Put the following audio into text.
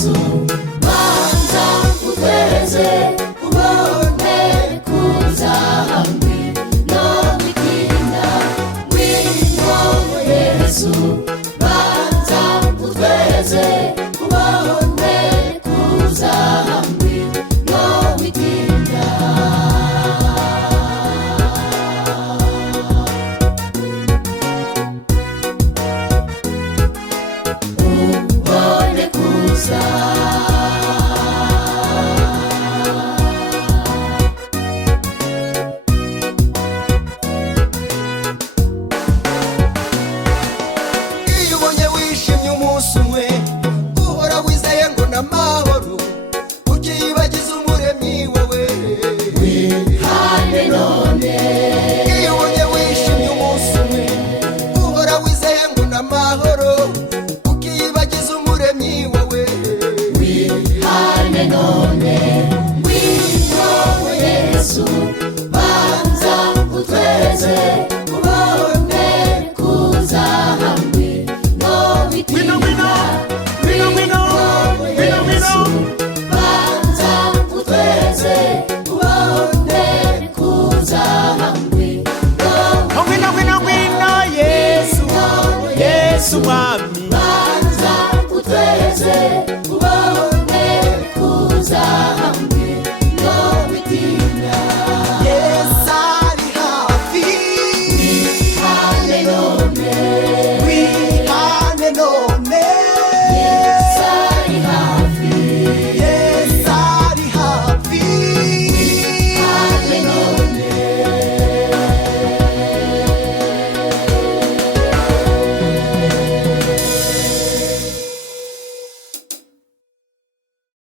Yesu banza utweze ubone kuza hamwe no bitinda wino Yesu banza utweze ubone kuza hamwe no bitinda ubone kuza iyo ubonye wishimye umunsi umwe uhora wizeye ngo n'amahoro ukiyibagiza umuremyi wawe wihane none iyo ubonye wishimye umunsi umwe uhora wizeye ngo n'amahoro ukiyibagiza umuremyi wawe wihane none wino Yesu banza utweze ubone kuza hamwe no bitinda wino Yesu banza utweze ubone kuza hamwe Ngwino Yesu, Yesu mwami banza utweze ubone